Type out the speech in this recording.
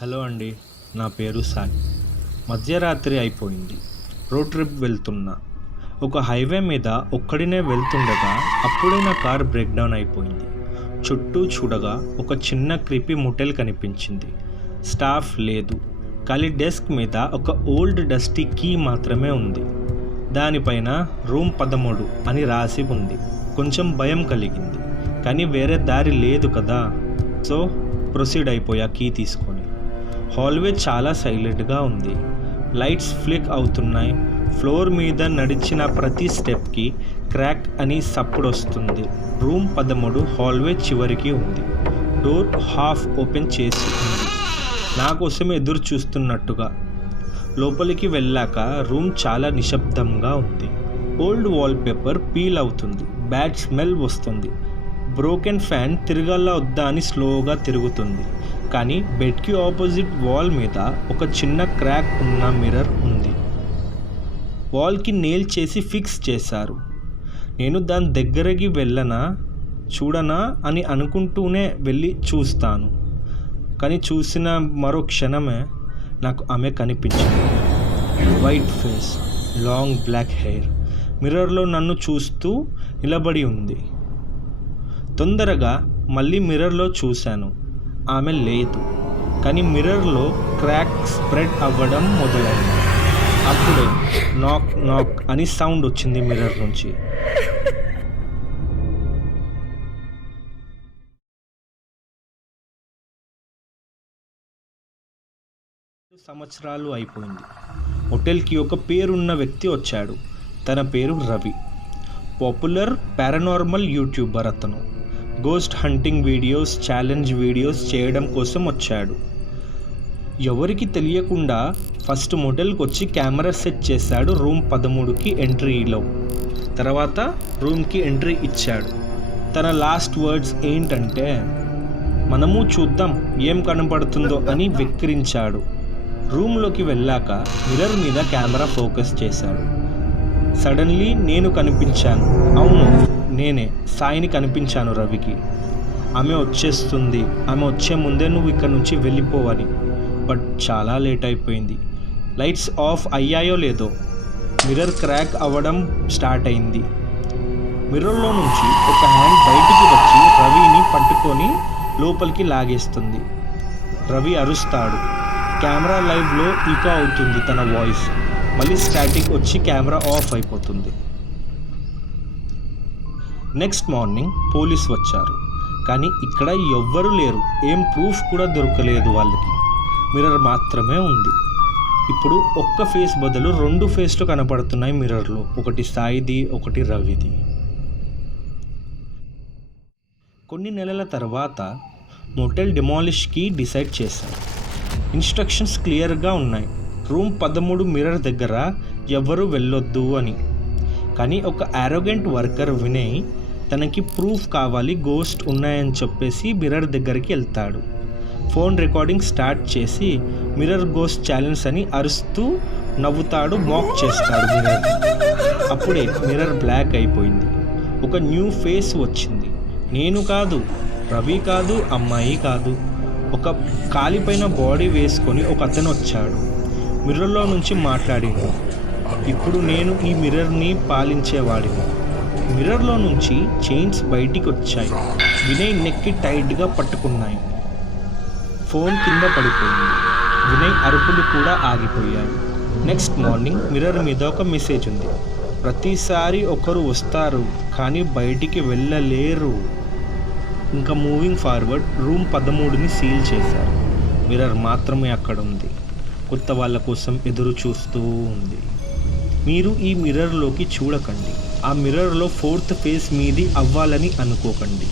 Hello అండి, నా పేరు సాయి. మధ్యరాత్రి అయిపోయింది. రోడ్ ట్రిప్ వెళ్తున్నా. ఒక హైవే మీద ఒక్కడినే వెళ్తుండగా అప్పుడే నా కార్ బ్రేక్ డౌన్ అయిపోయింది. చుట్టూ చూడగా ఒక చిన్న క్రీపీ మోటెల్ కనిపించింది. స్టాఫ్ లేదు. ఖాళీ డెస్క్ మీద ఒక ఓల్డ్ డస్టీ కీ మాత్రమే ఉంది. దానిపైన రూమ్ 13 అని రాసి ఉంది. కొంచెం భయం కలిగింది, కానీ వేరే దారి లేదు కదా. సో ప్రొసీడ్ అయిపోయా కీ తీసుకొని. హాల్వే చాలా సైలెంట్గా ఉంది. లైట్స్ ఫ్లిక్ అవుతున్నాయి. ఫ్లోర్ మీద నడిచిన ప్రతి స్టెప్కి క్రాక్ అని సప్పుడు వస్తుంది. రూమ్ 13 హాల్వే చివరికి ఉంది. డోర్ హాఫ్ ఓపెన్ చేసి ఉంది, నా కోసం ఎదురు చూస్తున్నట్టుగా. లోపలికి వెళ్ళాక రూమ్ చాలా నిశ్శబ్దంగా ఉంది. ఓల్డ్ వాల్పేపర్ పీల్ అవుతుంది. బ్యాడ్ స్మెల్ వస్తుంది. బ్రోకెన్ ఫ్యాన్ తిరగల్లా వద్దా అని స్లోగా తిరుగుతుంది. కానీ బెడ్కి ఆపోజిట్ వాల్ మీద ఒక చిన్న క్రాక్ ఉన్న మిర్రర్ ఉంది. వాల్కి నెయిల్ చేసి ఫిక్స్ చేశారు. నేను దాని దగ్గరికి చూడనా అని అనుకుంటూనే వెళ్ళి చూస్తాను. కానీ చూసిన మరో క్షణమే నాకు ఆమె కనిపించింది. White face, long black hair, మిర్రర్లో నన్ను చూస్తూ నిలబడి ఉంది. తొందరగా మళ్ళీ మిర్రర్లో చూశాను. ఆమె లేదు, కానీ మిర్రర్లో క్రాక్ స్ప్రెడ్ అవ్వడం మొదలైంది. అప్పుడే నాక్ నాక్ అని సౌండ్ వచ్చింది మిర్రర్ నుంచి. సంవత్సరాలు అయిపోయింది. హోటల్కి ఒక పేరున్న వ్యక్తి వచ్చాడు. తన పేరు రవి. Popular paranormal YouTuber. అతను ghost hunting videos, challenge videos చేయడం కోసం వచ్చాడు. ఎవరికి తెలియకుండా ఫస్ట్ మోటల్కి వచ్చి కెమెరా సెట్ చేశాడు రూమ్ 13కి ఎంట్రీలో. తర్వాత రూమ్కి ఎంట్రీ ఇచ్చాడు. తన లాస్ట్ వర్డ్స్ ఏంటంటే, మనము చూద్దాం ఏం కనపడుతుందో అని వెక్కిరించాడు. రూమ్లోకి వెళ్ళాక మిర్రర్ మీద కెమెరా ఫోకస్ చేశాడు. సడన్లీ నేను కనిపించాను. అవును, నేనే సాయిని కనిపించాను రవికి. ఆమె వచ్చేస్తుంది, ఆమె వచ్చే ముందే నువ్వు ఇక్కడ నుంచి వెళ్ళిపోవాలి. బట్ చాలా లేట్ అయిపోయింది. లైట్స్ ఆఫ్ అయ్యాయో లేదో మిర్రర్ క్రాక్ అవ్వడం స్టార్ట్ అయింది. మిర్రర్లో నుంచి ఒక హ్యాండ్ బయటికి వచ్చి రవిని పట్టుకొని లోపలికి లాగేస్తుంది. రవి అరుస్తాడు. కెమెరా లైవ్లో ఈకో అవుతుంది తన వాయిస్. మళ్ళీ స్టాటిక్ వచ్చి కెమెరా ఆఫ్ అయిపోతుంది. నెక్స్ట్ మార్నింగ్ పోలీస్ వచ్చారు, కానీ ఇక్కడ ఎవ్వరూ లేరు. ఏం ప్రూఫ్ కూడా దొరకలేదు వాళ్ళకి. మిర్రర్ మాత్రమే ఉంది. ఇప్పుడు ఒక్క ఫేస్ బదులు 2 ఫేస్లు కనపడుతున్నాయి మిర్రర్లో. ఒకటి సాయిది, ఒకటి రవిది. కొన్ని నెలల తర్వాత మోటెల్ డిమాలిష్కి డిసైడ్ చేశారు. ఇన్స్ట్రక్షన్స్ క్లియర్గా ఉన్నాయి. రూమ్ 13 మిర్రర్ దగ్గర ఎవరు వెళ్ళొద్దు అని. కానీ ఒక ఆరోగెంట్ వర్కర్ వినయ్ తనకి ప్రూఫ్ కావాలి, గోస్ట్ ఉన్నాయని చెప్పేసి మిర్రర్ దగ్గరికి వెళ్తాడు. ఫోన్ రికార్డింగ్ స్టార్ట్ చేసి మిర్రర్ గోస్ట్ ఛాలెంజ్ అని అరుస్తూ నవ్వుతాడు. మాక్ చేస్తాడు మిర్రర్. అప్పుడే మిర్రర్ బ్లాక్ అయిపోయింది. ఒక న్యూ ఫేస్ వచ్చింది. నేను కాదు, రవి కాదు, అమ్మాయి కాదు. ఒక కాలిపైన బాడీ వేసుకొని ఒక అతను వచ్చాడు. మిర్రర్లో నుంచి మాట్లాడింది. ఇప్పుడు నేను ఈ మిర్రర్ని పాలించేవాడిని. మిర్రర్లో నుంచి చైన్స్ బయటికి వచ్చాయి. వినయ్ నెక్కి టైట్గా పట్టుకున్నాయి. ఫోన్ కింద పడిపోయింది. వినయ్ అరుపులు కూడా ఆగిపోయాయి. నెక్స్ట్ మార్నింగ్ మిర్రర్ మీద ఒక మెసేజ్ ఉంది. ప్రతిసారి ఒకరు వస్తారు కానీ బయటికి వెళ్ళలేరు. ఇంకా మూవింగ్ ఫార్వర్డ్ రూమ్ 13ని సీల్ చేశారు. మిర్రర్ మాత్రమే అక్కడ ఉంది. కొత్త వాళ్ళ కోసం ఎదురు చూస్తూ ఉంది. మీరు ఈ మిర్రర్లోకి చూడకండి. ఆ మిర్రర్లో 4th ఫేస్ మీది అవ్వాలని అనుకోకండి.